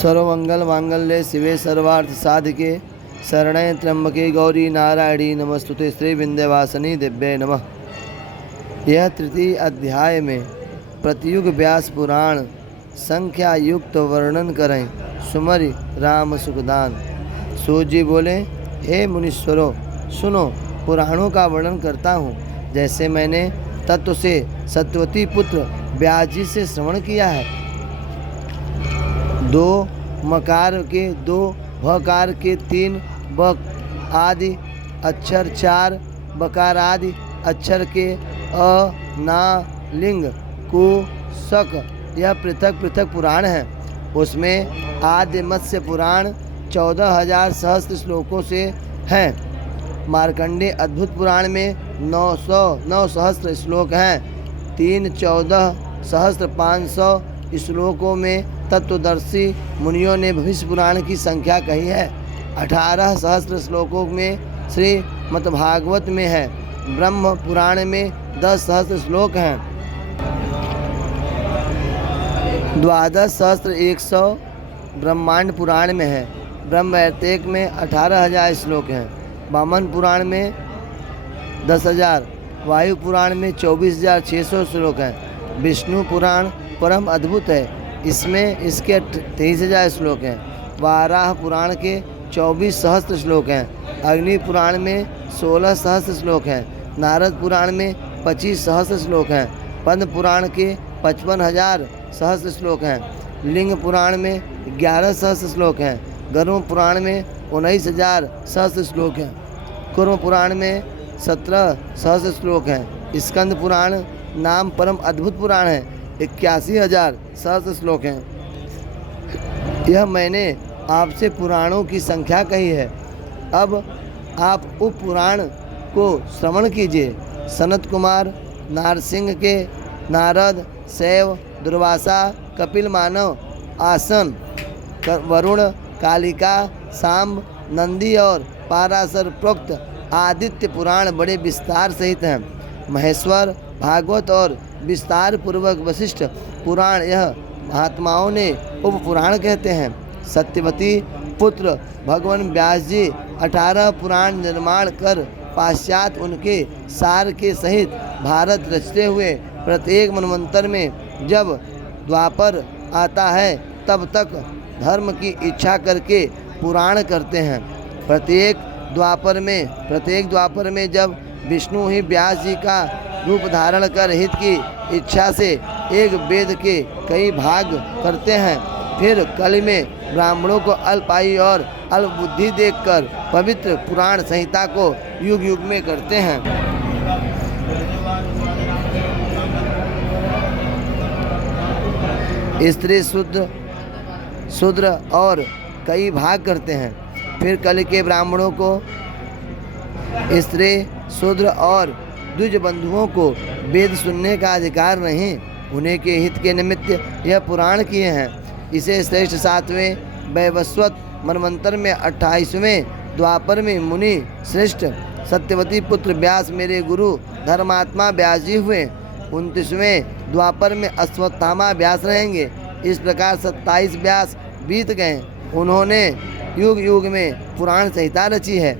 सर्वमंगल मांगल्ये शिवे सर्वार्थ साधिके शरण्ये त्र्यंबके गौरी नारायणी नमस्तुते श्री विंध्यवासिनी दिव्ये नमः। यह तृतीय अध्याय में प्रतियुग व्यास पुराण संख्या युक्त वर्णन करें। सुमरि राम सुखदान। सूत जी बोले, हे मुनीश्वरों, सुनो, पुराणों का वर्णन करता हूँ। जैसे मैंने तत्व से सत्यवती पुत्र व्यास जी से श्रवण किया है। 2 मकार के 2 भकार के 3 बक आदि अक्षर 4 बकार आदि अक्षर के अ ना लिंग कु शक, यह पृथक पृथक पुराण है। उसमें आद्य मत्स्य पुराण 14,000 सहस्त्र श्लोकों से है। मार्कंडेय अद्भुत पुराण में 909 सहस्त्र श्लोक हैं। 314 सहस्त्र 500 श्लोकों में तत्वदर्शी मुनियों ने भविष्य पुराण की संख्या कही है। 18 सहस्त्र श्लोकों में श्रीमद्भागवत में है। ब्रह्म पुराण में 10 सहस्त्र श्लोक हैं। 12 सहस्त्र 100 ब्रह्मांड पुराण में है। ब्रह्म वैवर्तक में 18,000 श्लोक हैं। वामन पुराण में 10,000, वायु पुराण में 24,600 श्लोक हैं। विष्णु पुराण परम अद्भुत है, इसमें इसके 23,000 श्लोक हैं। वाराह पुराण के 24 सहस्त्र श्लोक हैं। अग्नि पुराण में 16 सहस्त्र श्लोक हैं। नारद पुराण में 25 सहस्त्र श्लोक हैं। पद्म पुराण के 55,000 सहस्त्र श्लोक हैं। लिंग पुराण में 11 सहस्त्र श्लोक हैं। गरुड़ पुराण में 19,000 सहस्त्र श्लोक हैं। कुर्म पुराण में 17 सहस्त्र श्लोक हैं। स्कंद पुराण नाम परम अद्भुत पुराण है, 81,000 सहस्त्र श्लोक हैं। यह मैंने आपसे पुराणों की संख्या कही है। अब आप उप पुराण को श्रवण कीजिए। सनत कुमार, नारसिंह के नारद, शैव, दुर्वासा, कपिल मानव, आसन, वरुण, कालिका, सांब, नंदी और पाराशर प्रोक्त आदित्य पुराण बड़े विस्तार सहित हैं। महेश्वर, भागवत और विस्तार पूर्वक वशिष्ठ पुराण यह महात्माओं ने उप पुराण कहते हैं। सत्यवती पुत्र भगवान व्यास जी 18 पुराण निर्माण कर पाश्चात उनके सार के सहित भारत रचते हुए प्रत्येक मनवंतर में जब द्वापर आता है तब तक धर्म की इच्छा करके पुराण करते हैं। प्रत्येक द्वापर में जब विष्णु ही व्यास जी का रूप धारण कर हित की इच्छा से एक वेद के कई भाग करते हैं। फिर कलि में ब्राह्मणों को अल्पायु और अल्प बुद्धि देखकर पवित्र पुराण संहिता को युग युग में करते हैं। स्त्री शूद्र और कई भाग करते हैं। फिर कलि के ब्राह्मणों को स्त्री शूद्र और द्विज बंधुओं को वेद सुनने का अधिकार नहीं, उन्हें के हित के निमित्त यह पुराण किए हैं। इसे श्रेष्ठ 7वें वैवस्वत मनवंतर में 28वें द्वापर में मुनि श्रेष्ठ सत्यवती पुत्र व्यास मेरे गुरु धर्मात्मा व्यास जी हुए। 29वें द्वापर में अश्वत्थामा व्यास रहेंगे। इस प्रकार 27 व्यास बीत गए। उन्होंने युग युग में पुराण संहिता रची है।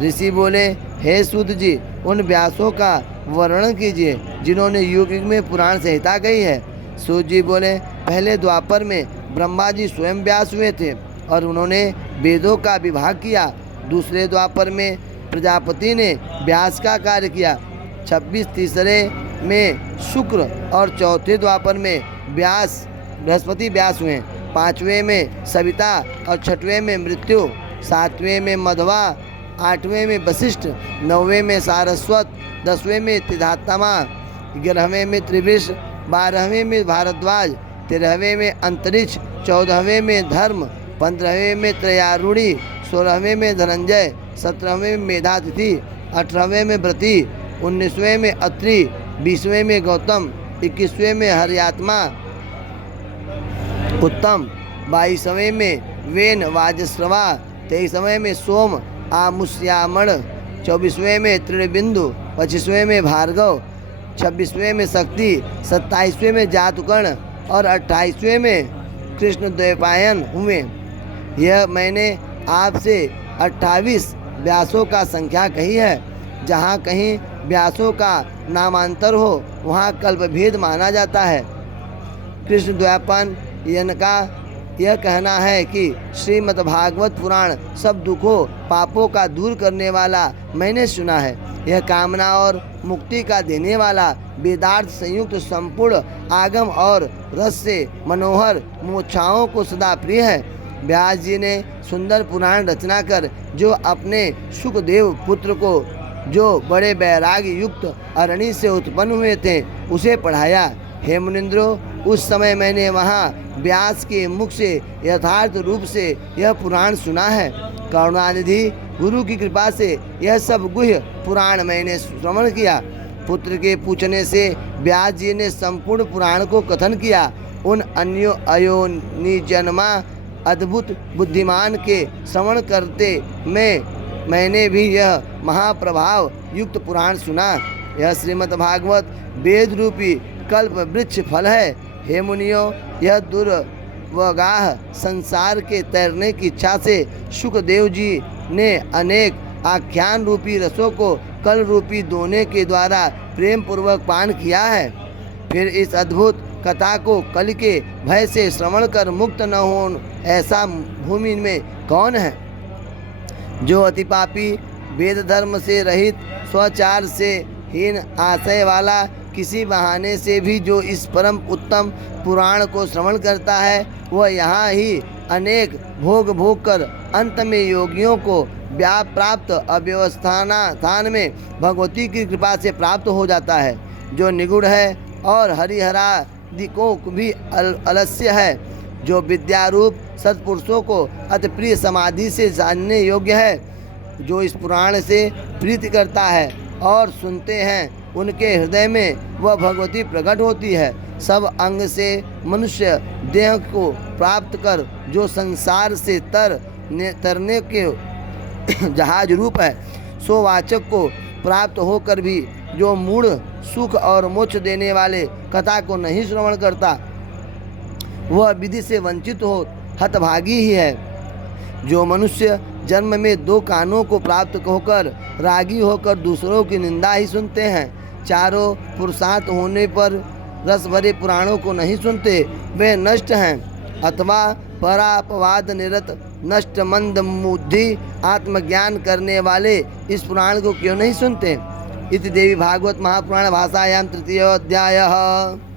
ऋषि बोले, हे सूत जी, उन व्यासों का वर्णन कीजिए जिन्होंने युग युग में पुराण संहिता कही है। सूत जी बोले, पहले द्वापर में ब्रह्मा जी स्वयं व्यास हुए थे और उन्होंने वेदों का विभाग किया। दूसरे द्वापर में प्रजापति ने व्यास का कार्य किया। 26 तीसरे में शुक्र और चौथे द्वापर में बृहस्पति व्यास हुए। 5वें में सविता और 6वें में मृत्यु, 7वें में मध्वा, 8वें में वशिष्ठ, 9वें में सारस्वत, 10वें में तिधात्मा, 11वें में त्रिविश, 12वें में भारद्वाज, 13वें में अंतरिक्ष, 14वें में धर्म, 15वें में त्रयारूढ़ी, 16वें में धनंजय, 17वें में मेधातिथि, 18वें में व्रति, 19वें में अत्रि, 20वें में गौतम, 21वें में हरियात्मा उत्तम, 22वें में वेन वाजस्रवा, 23वें में सोम आमुष्यामण, 24वें में त्रिबिंदु, 25वें में भार्गव, 26वें में शक्ति, 27वें में जातुकर्ण और 28वें में कृष्ण द्वैपायन हुए। यह मैंने आपसे 28 व्यासों का संख्या कही है। जहाँ कहीं व्यासों का नामांतर हो वहाँ कल्पभेद माना जाता है। कृष्ण द्वैपायन इनका यह कहना है कि श्रीमद्भागवत पुराण सब दुखों पापों का दूर करने वाला मैंने सुना है। यह कामना और मुक्ति का देने वाला वेदार्थ संयुक्त संपूर्ण आगम और रस से मनोहर मोक्षाओं को सदा प्रिय है। व्यास जी ने सुंदर पुराण रचना कर जो अपने सुखदेव पुत्र को जो बड़े वैराग्य युक्त अरणी से उत्पन्न हुए थे उसे पढ़ाया। हे मुनिंद्रो, उस समय मैंने वहाँ व्यास के मुख से यथार्थ रूप से यह पुराण सुना है। करुणानिधि गुरु की कृपा से यह सब गुह्य पुराण मैंने श्रवण किया। पुत्र के पूछने से व्यास जी ने संपूर्ण पुराण को कथन किया। उन अन्यो अयोनिजन्मा अद्भुत बुद्धिमान के श्रवण करते मैंने भी यह महाप्रभाव युक्त पुराण सुना। यह श्रीमद्भागवत वेद रूपी कल्प वृक्ष फल है। हे मुनियों, यह दुर्वगाह संसार के तैरने की इच्छा से शुकदेव जी ने अनेक आख्यान रूपी रसों को कल रूपी दोने के द्वारा प्रेम पूर्वक पान किया है। फिर इस अद्भुत कथा को कल के भय से श्रवण कर मुक्त न हो ऐसा भूमि में कौन है? जो अति पापी, वेद धर्म से रहित, स्वचार से हीन आशय वाला, किसी बहाने से भी जो इस परम उत्तम पुराण को श्रवण करता है वह यहाँ ही अनेक भोग कर अंत में योगियों को प्राप्त अव्यवस्थान में भगवती की कृपा से प्राप्त हो जाता है। जो निगुण है और हरिहरादिकों भी अलस्य है, जो विद्यारूप सत्पुरुषों को अति प्रिय समाधि से जानने योग्य है, जो इस पुराण से प्रीति करता है और सुनते हैं उनके हृदय में वह भगवती प्रकट होती है। सब अंग से मनुष्य देह को प्राप्त कर जो संसार से तरने के जहाज रूप है, सो वाचक को प्राप्त होकर भी जो मूढ़ सुख और मोक्ष देने वाले कथा को नहीं श्रवण करता वह विधि से वंचित हो हतभागी ही है। जो मनुष्य जन्म में 2 कानों को प्राप्त होकर रागी होकर दूसरों की निंदा ही सुनते हैं, चारों पुरुषार्थ होने पर रस भरे पुराणों को नहीं सुनते, वे नष्ट हैं। अथवा परापवाद निरत नष्ट मंद बुद्धि आत्मज्ञान करने वाले इस पुराण को क्यों नहीं सुनते? इति देवी भागवत महापुराण भाषायां 3 अध्यायः।